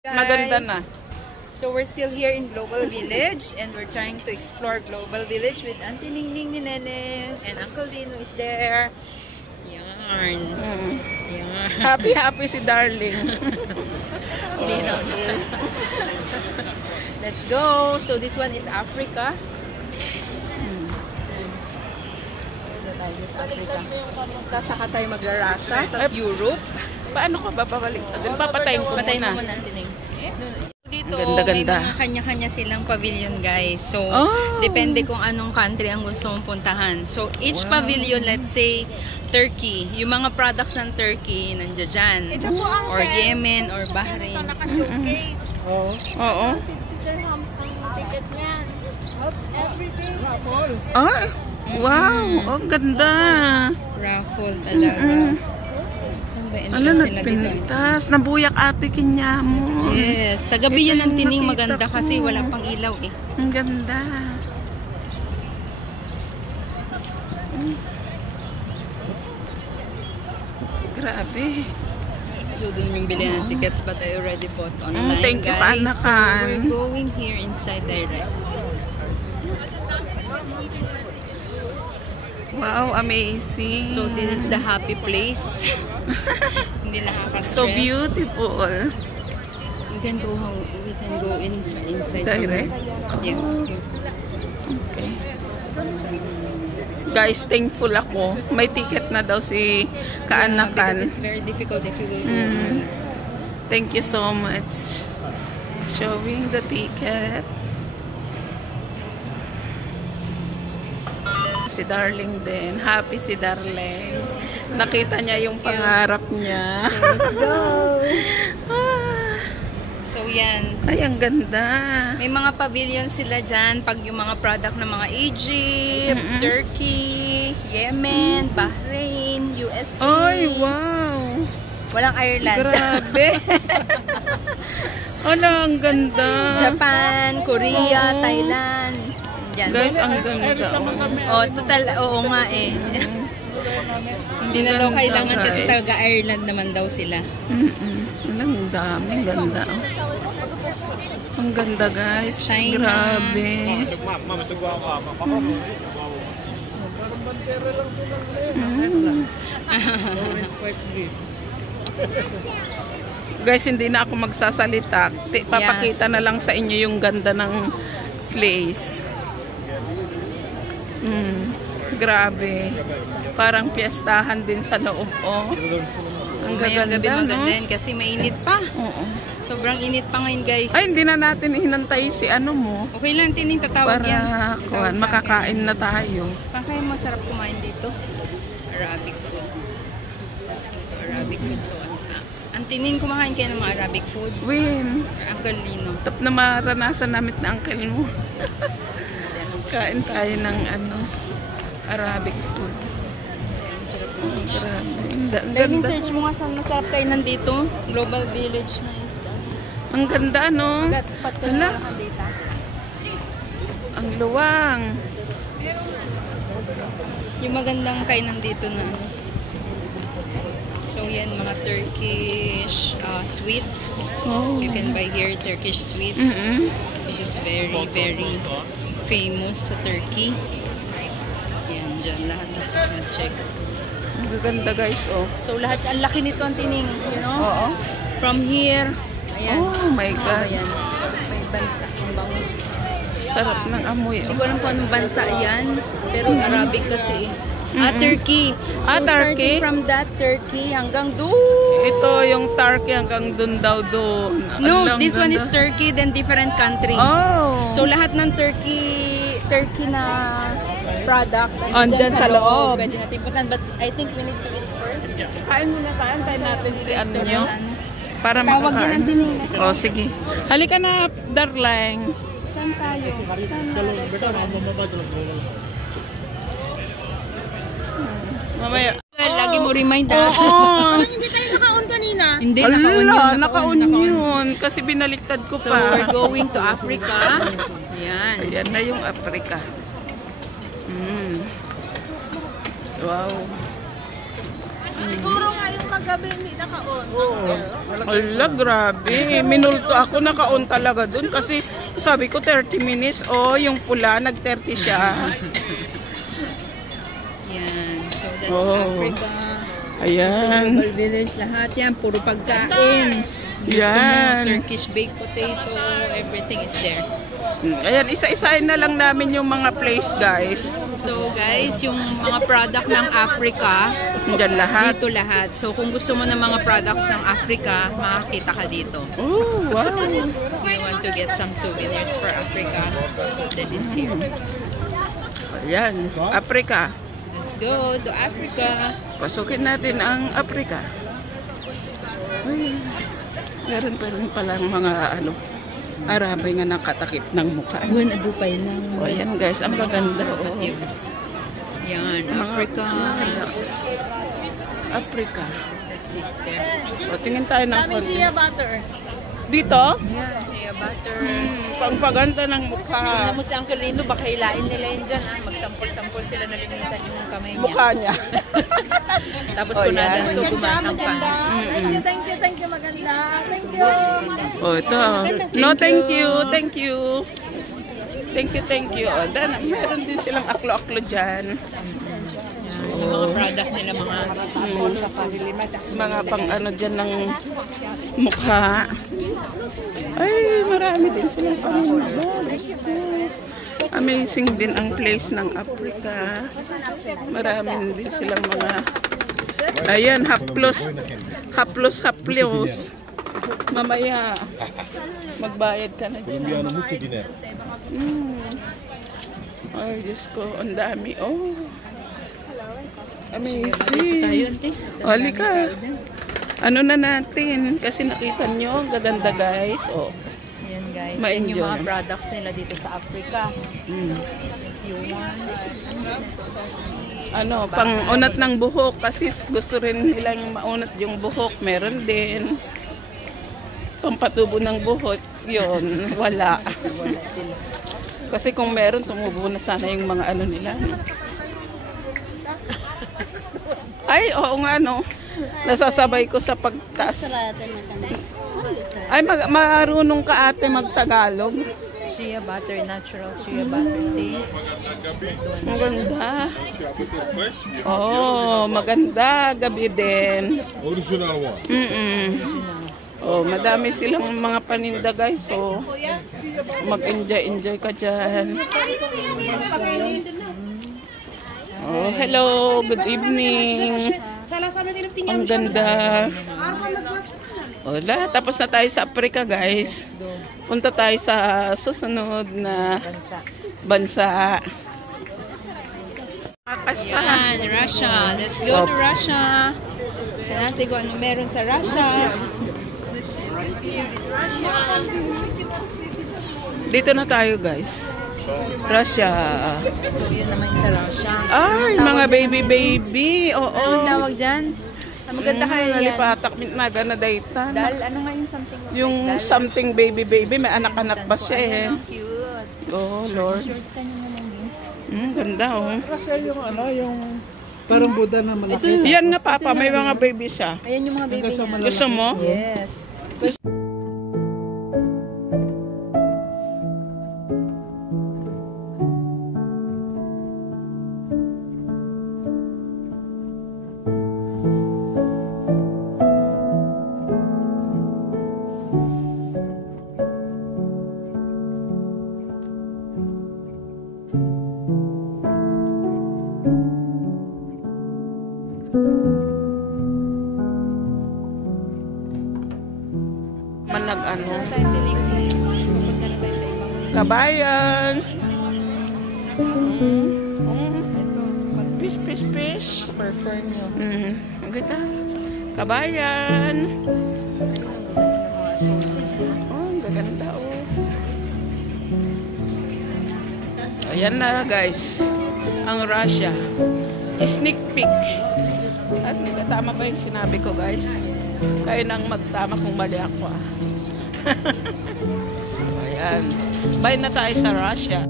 Maganda na. So we're still here in Global Village and we're trying to explore Global Village with Auntie Ningning ni Neneng and Uncle Dino is there. Yarn. Yarn. Happy si Darling. Dino. Let's go. So this one is Africa. Saka tayo magrarasa. Tapos Europe. Paano ka babalik? Papatayin ko Patayin muna. mo muna, Tineng. Dito, Ganda-ganda. may mga kanya-kanya silang pavilion, guys. So, depende kung anong country ang gusto mong puntahan. So, each pavilion, let's say, Turkey. Yung mga products ng Turkey, nandiyan dyan. Or Yemen, or Bahrain. Naka-showcase. Oo. 50 dirhams ang ticket niyan. Everyday. Ay! Wow! Oh, ganda! Raffle talaga. Saan ba Ano, entrance sila dito? nagpintas. Nabuyak ate kinya mo. Yes. Sa gabi Ito yan ang yung Tining nakita maganda ko. kasi wala pang ilaw eh. Ang ganda. Grabe. So, doon yung bili ng tickets but I already bought online, thank you, guys. So, Anakan. we're going here inside direct. Wow, amazing. So, this is the happy place. Hindi nakaka-stress. So beautiful. We can go inside. Direct? Yeah. Okay. Guys, thankful ako. May ticket na daw si Because Kaanakan. it's very difficult if you will go. Thank you so much. Showing the ticket. Si Darling din. Happy si Darling. Nakita niya yung pangarap niya. So, yan. Ay, ang ganda. May mga pavilion sila dyan pag yung mga product ng mga Egypt, Turkey, Yemen, Bahrain, USA. Ay, wow. Walang Ireland. Grabe. Ala, ang ganda. Japan, Korea, Thailand. Yan. Guys, ang ganda. Oh, total, oo nga eh. Hindi na daw kailangan kasi guys. taga Ireland naman daw sila. Ang dami, ang ganda. Ang ganda, guys. China. Grabe. Guys, hindi na ako magsasalita. Papakita na lang sa inyo yung ganda ng place. Grabe. Parang piyestahan din sa loob. Oh. Ang Ngayong gabi gaganda, maganda no? yan kasi mainit pa. Oo. Sobrang init pa ngayon, guys. Ay, hindi na natin hinantay si ano mo. Okay lang, Tining, tatawag yan. Para Tatawag sa makakain akin. na tayo. Saan kayo masarap kumain dito? Arabic food. Let's go to Arabic food. So, ang Tining, kumakain kayo ng mga Arabic food. Win. Uncle Lino. Tap na maranasan namin na uncle mo. Kain tayo ng ano, Arabic food. Ang sarap mo. Grabe. Ang Dahil ganda. search mo nga saan masarap kayo nandito. Global Village na is Ang ganda, no? that spot ko Hala. na data. Ang luwang. Yung magandang kainan dito na ano. So yan, mga Turkish sweets. Oh. You can buy here Turkish sweets. Which is very, very famous sa Turkey. Yan, dyan lahat na sa check. Ang ganda, guys, oh. So lahat, ang laki nito ang Tining, you know? Oo. From here, ayan. Oh my God. Ayan. May bansa. Ang bango. Sarap ng amoy. Hindi ko alam kung anong bansa yan. Pero Arabic kasi. Turkey. So, Turkey? starting from that Turkey hanggang doon. Ito yung Turkey hanggang dun daw doon. No, Alang this one ganda. is Turkey, then different country. Oh. So, lahat ng Turkey na products Andyan sa loob. Pwede natin putan. But I think we need to eat first. Kain muna tayo. Antayin natin si ano nyo. Para Tawag yan ang makakain. Tining. Oh, sige. Halika na, darling. Saan tayo? Mamaya. Lagi mo remind ah. Oo. Hindi tayo naka-on kanina. Hindi, naka-on yun. Naka-on yun. Kasi binaliktad ko So, pa. we're going to Africa. Yan. Ayan na yung Africa. Wow. Siguro nga yung kagabi hindi naka-on. Ala, grabe. Minulto ako, naka-on talaga dun kasi sabi ko 30 minutes. Oh, yung pula, nag-30 siya. Yan. So that's Oh. Africa. Ayan. Global Village, lahat yan. Puro pagkain. Gusto Yan. mo, Turkish baked potato, everything is there. Ayan, isa-isahin na lang namin yung mga place, guys. So guys, yung mga product ng Africa, Diyan lahat. dito lahat. So kung gusto mo ng mga products ng Africa, makakita ka dito. Oh, wow. If you want to get some souvenirs for Africa, that is here. Ayan, Africa. Let's go to Africa. Pasukin natin ang Africa. Ay, meron pa rin palang mga ano, Arabay nga nakatakip ng mukha. Buwan adupay lang. O, ayan guys, ang gaganda. Oh. Yan, Africa. Africa. Let's sit there. O, tingin tayo ng Kami konti. siya butter. Dito? Yeah, shea butter. Pangpaganda ng mukha. Tingnan mo si Uncle Lindo, baka hilain nila yun dyan. Magsampol-sampol sila na linisan yung kamay niya. Mukha niya. Tapos Oh, kunada yan. ito gumatang pa. Thank you, maganda. Thank you. Oh, ito. No, thank you. Thank you. Thank you. O, dan, meron din silang aklo-aklo dyan. Yung mga product nila, Mga pang ano dyan ng mukha. Ay, marami din silang paminda. Amazing din ang place ng Africa. Marami din silang mga... Ayan, haplos. Mamaya, magbayad ka na dyan. Ay, Diyos ko, ang dami. Oh, amazing. tayo, auntie. Halika. Ano na natin? Kasi nakita nyo, ang gaganda guys. Oh. Yan guys, yan Ma-enjoy. yung mga products nila dito sa Africa. Yung Ano, pang-unat ng buhok. Kasi gusto rin nilang maunat yung buhok. Meron din. Pampatubo ng buhok. Yun, wala. Kasi kung meron, tumubo na sana yung mga ano nila. No? Ay, oo nga, no. Nasasabay ko sa pagtaas. Ay, marunong ka ate magtagalog. shea butter, natural shea butter. See? Maganda. Oh, maganda. Gabi din. Original one. Oh, madami silang mga paninda guys. So, mag-enjoy ka dyan. Oh, hello. Good evening. Ang ganda. Wala, tapos na tayo sa Africa guys. Punta tayo sa susunod na bansa. Pasta. Yan, Russia. Let's go to Russia. Tignan natin kung ano meron sa Russia. Dito na tayo guys. Russia. So, yun naman yung sa Russia. Ay, mga baby. Oo. Anong tawag dyan? Ang maganda kaya yan. Nalipatak mitnaga na daytan. Dahil ano nga yung something of Yung dahil? something baby. May anak-anak ba siya eh. Cute. Oh, Lord. Shorts ka naman lang din. Ganda oh. Kasi yung ano, yung parang Buddha na malaki. Yan nga papa, may mga baby siya. Ayan yung mga baby niya. Gusto mo? Yes. Man nag-ano. Kabayan. Fish. Prefer nyo. Ang ganda. Kabayan. Oh, ang gaganda oh. Ayan na guys. Ang Russia. Sneak peek. At tama ba yung sinabi ko guys? Kayo nang magtama kung mali ako ah. Ayan. Bye na tayo sa Russia.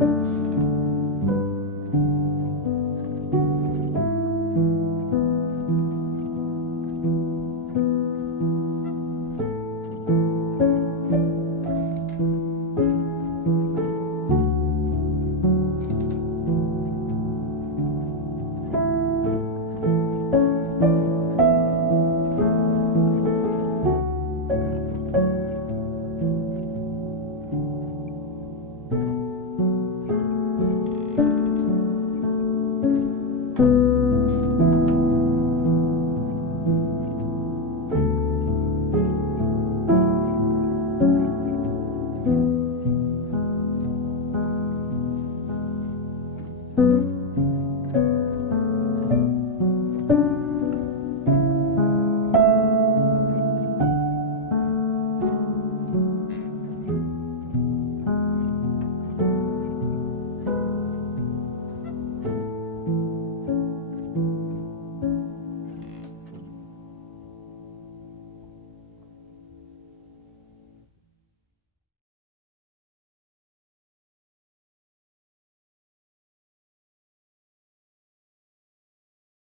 Thank you.